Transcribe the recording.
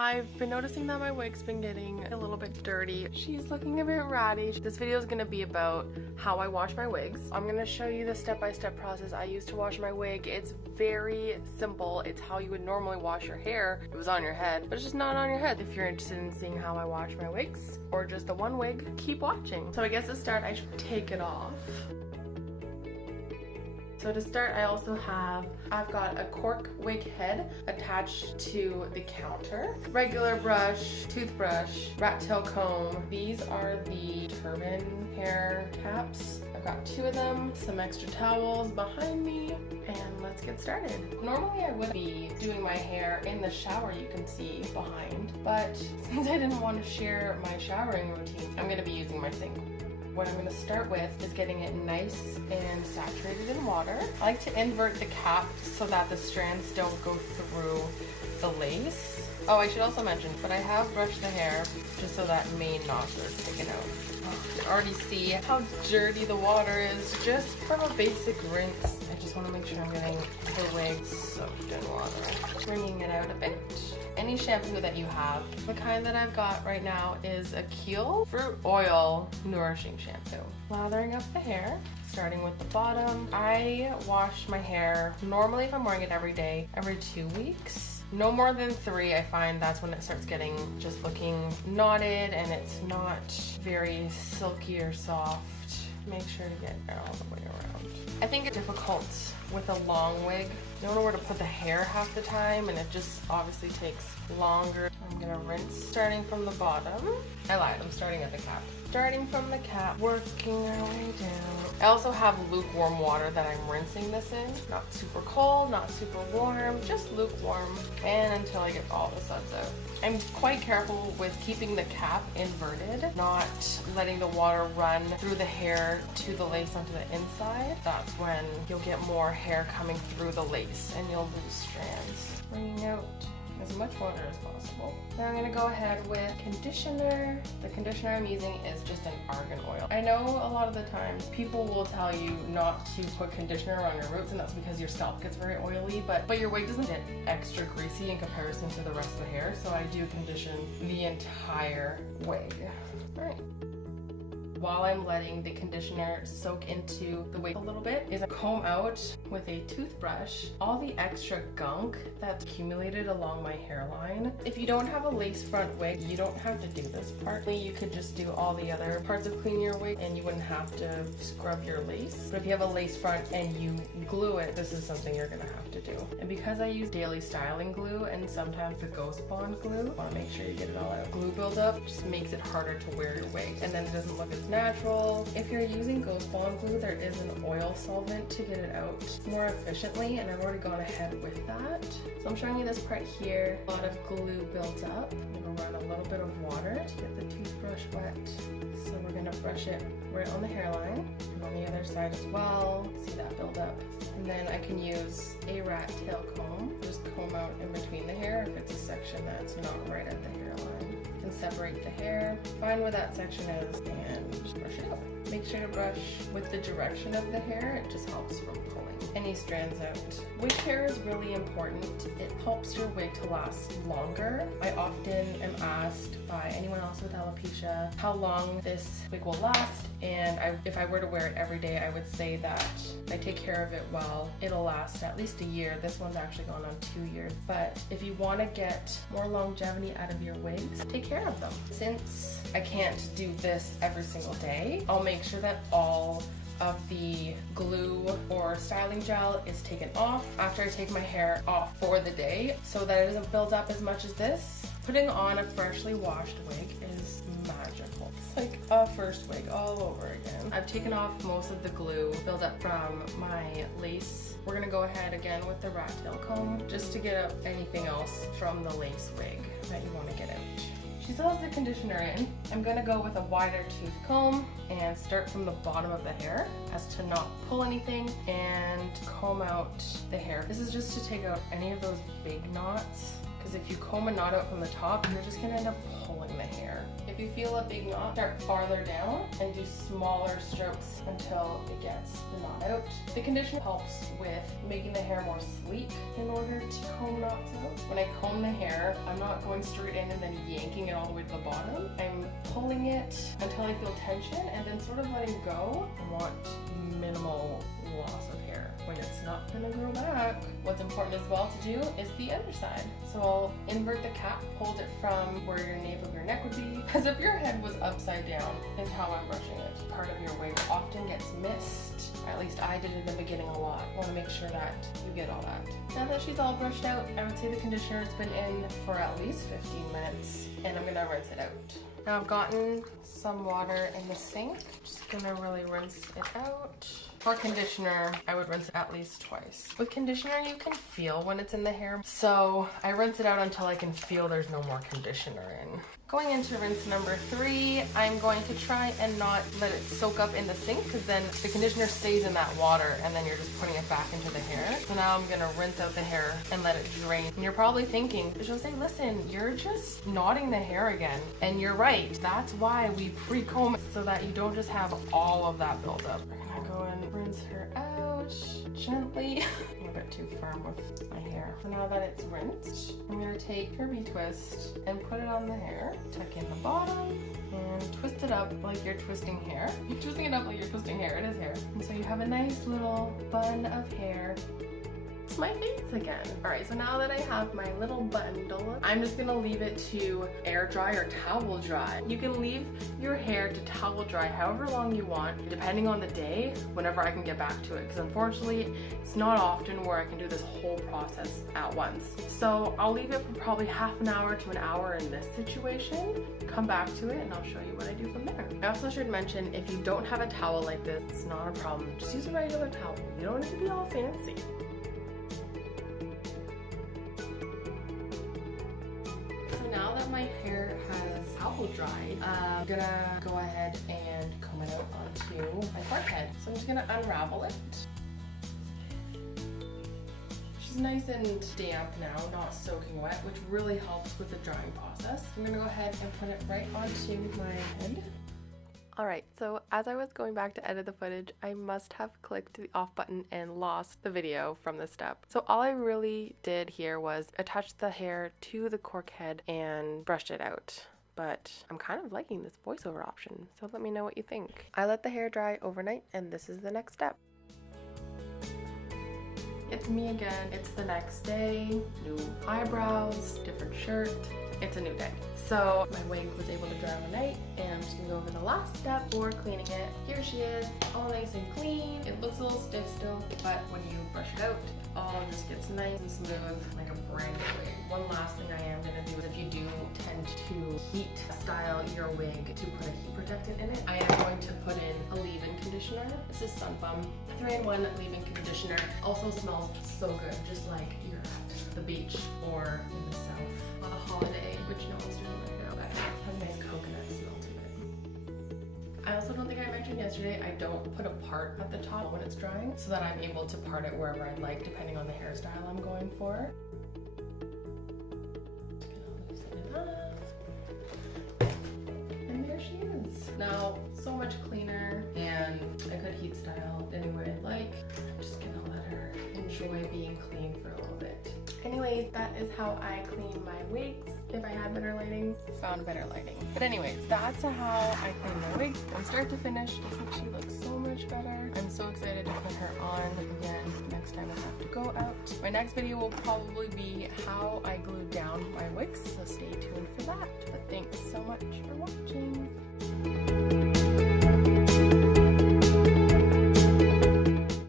I've been noticing that my wig's been getting a little bit dirty. She's looking a bit ratty. This video is going to be about how I wash my wigs. I'm going to show you the step-by-step process I use to wash my wig. It's very simple. It's how you would normally wash your hair if it was on your head, but it's just not on your head. If you're interested in seeing how I wash my wigs or just the one wig, keep watching. So I guess to start, I should take it off. So to start, I've got a cork wig head attached to the counter, regular brush, toothbrush, rat tail comb. These are the turban hair caps. I've got 2 of them, some extra towels behind me, and let's get started. Normally I would be doing my hair in the shower, you can see behind, but since I didn't want to share my showering routine, I'm going to be using my sink. What I'm going to start with is getting it nice and saturated in water. I like to invert the cap so that the strands don't go through the lace. Oh, I should also mention, but I have brushed the hair just so that main knots are taken out. Oh, you can already see how dirty the water is just from a basic rinse. I just want to make sure I'm getting the wig soaked in water. Wringing it out a bit. Any shampoo that you have. The kind that I've got right now is a Keel Fruit Oil Nourishing Shampoo. Lathering up the hair, starting with the bottom. I wash my hair, normally if I'm wearing it every day, every 2 weeks. No more than 3, I find that's when it starts getting just looking knotted and it's not very silky or soft. Make sure to get it all the way around. I think it's difficult with a long wig. You don't know where to put the hair half the time and it just obviously takes longer. I'm gonna rinse starting from the bottom. I lied, I'm starting at the cap. Starting from the cap, working our way down. I also have lukewarm water that I'm rinsing this in. Not super cold, not super warm, just lukewarm. And until I get all the suds out. I'm quite careful with keeping the cap inverted, not letting the water run through the hair to the lace onto the inside. That's when you'll get more hair coming through the lace and you'll lose strands. Bringing out as much water as possible. Now I'm going to go ahead with conditioner. The conditioner I'm using is just an argan oil. I know a lot of the times people will tell you not to put conditioner on your roots, and that's because your scalp gets very oily, but your wig doesn't get extra greasy in comparison to the rest of the hair, so I do condition the entire wig. All right. While I'm letting the conditioner soak into the wig a little bit, is I comb out with a toothbrush all the extra gunk that's accumulated along my hairline. If you don't have a lace front wig, you don't have to do this part. You could just do all the other parts of cleaning your wig and you wouldn't have to scrub your lace. But if you have a lace front and you glue it, this is something you're gonna have to do. And because I use daily styling glue and sometimes the Ghost Bond glue, I wanna make sure you get it all out. Glue buildup just makes it harder to wear your wig and then it doesn't look as natural. If you're using Ghost Bond glue, there is an oil solvent to get it out more efficiently, and I've already gone ahead with that. So I'm showing you this part here. A lot of glue built up. I'm gonna run a little bit of water to get the toothbrush wet. So we're gonna brush it right on the hairline and on the other side as well. See that build up. And then I can use a rat tail comb. Just comb out in between the hair if it's a section that's not right at the hairline. Separate the hair, find where that section is, and brush it out. Make sure to brush with the direction of the hair, it just helps from pulling any strands out. Wig care is really important. It helps your wig to last longer. I often am asked by anyone else with alopecia how long this wig will last, and if I were to wear it every day, I would say that if I take care of it well, it'll last at least a year. This one's actually gone on 2 years, but if you want to get more longevity out of your wigs, take care of them. Since I can't do this every single day, I'll make sure that all of the glue or styling gel is taken off after I take my hair off for the day so that it doesn't build up as much as this. Putting on a freshly washed wig is magical. It's like a first wig all over again. I've taken off most of the glue built up from my lace. We're gonna go ahead again with the rat tail comb just to get up anything else from the lace wig that you want to get out. She still has the conditioner in. I'm gonna go with a wider tooth comb and start from the bottom of the hair as to not pull anything and comb out the hair. This is just to take out any of those big knots because if you comb a knot out from the top, you're just gonna end up pulling the hair. If you feel a big knot, start farther down and do smaller strokes until it gets the knot out. The conditioner helps with making the hair more sleek in order to comb knots out. When I comb the hair, I'm not going straight in and then yanking it all the way to the bottom. I'm pulling it until I feel tension and then sort of letting go. I want minimal loss of hair. When it's not gonna grow back, what's important as well to do is the underside. So I'll invert the cap, hold it from where your nape of your neck would be, as if your head was upside down is how I'm brushing it. Part of your wig often gets missed. At least I did in the beginning a lot. I want to make sure that you get all that. Now that she's all brushed out, I would say the conditioner's been in for at least 15 minutes, and I'm gonna rinse it out. Now I've gotten some water in the sink. Just gonna really rinse it out. For conditioner, I would rinse it at least twice. With conditioner, you can feel when it's in the hair, so I rinse it out until I can feel there's no more conditioner in. Going into rinse number 3, I'm going to try and not let it soak up in the sink, because then the conditioner stays in that water and then you're just putting it back into the hair. So now I'm gonna rinse out the hair and let it drain. And you're probably thinking, Jose, listen, you're just knotting the hair again. And you're right, that's why we pre-comb it, so that you don't just have all of that buildup. We're gonna go and rinse her out gently. I'm a bit too firm with my hair. So now that it's rinsed, I'm gonna take her twist and put it on the hair. Tuck in the bottom and twist it up like you're twisting hair. You're twisting it up like you're twisting hair. It is hair. And so you have a nice little bun of hair. It's my face again. All right, so now that I have my little bundle, I'm just gonna leave it to air dry or towel dry. You can leave your hair to towel dry however long you want, depending on the day, whenever I can get back to it, because unfortunately, it's not often where I can do this whole process at once. So I'll leave it for probably half an hour to an hour in this situation, come back to it, and I'll show you what I do from there. I also should mention, if you don't have a towel like this, it's not a problem. Just use a regular towel. You don't need to be all fancy. Now that my hair has towel dried, I'm gonna go ahead and comb it out onto my forehead. So I'm just gonna unravel it. She's nice and damp now, not soaking wet, which really helps with the drying process. I'm gonna go ahead and put it right onto my head. Alright, so as I was going back to edit the footage, I must have clicked the off button and lost the video from this step. So all I really did here was attach the hair to the cork head and brushed it out. But I'm kind of liking this voiceover option, so let me know what you think. I let the hair dry overnight, and this is the next step. It's me again. It's the next day, new eyebrows, different shirt. It's a new day. So my wig was able to dry overnight, and I'm just gonna go over the last step for cleaning it. Here she is, all nice and clean. It looks a little stiff still, but when you brush it out, it all just gets nice and smooth, like a brand new wig. One last thing I am gonna do is, if you do tend to heat style your wig to put a heat protectant in it, I am going to put in a leave-in conditioner. This is Sun Bum 3-in-1 leave-in conditioner. Also smells so good, just like you're at the beach or in the south on a holiday, which no one's doing right now. That has a nice coconut smell to it. I also don't think I mentioned yesterday, I don't put a part at the top when it's drying, so that I'm able to part it wherever I'd like, depending on the hairstyle I'm going for. Just gonna loosen it up. And there she is. Now, so much cleaner and a good heat style anyway. Like, I'm just gonna let her enjoy being clean for a little bit. Anyways, that is how I clean my wigs. If I had better lighting, found better lighting. But anyways, that's how I clean my wigs from start to finish. I think she looks so much better. I'm so excited to put her on again next time I have to go out. My next video will probably be how I glue down my wigs, so stay tuned for that. But thanks so much.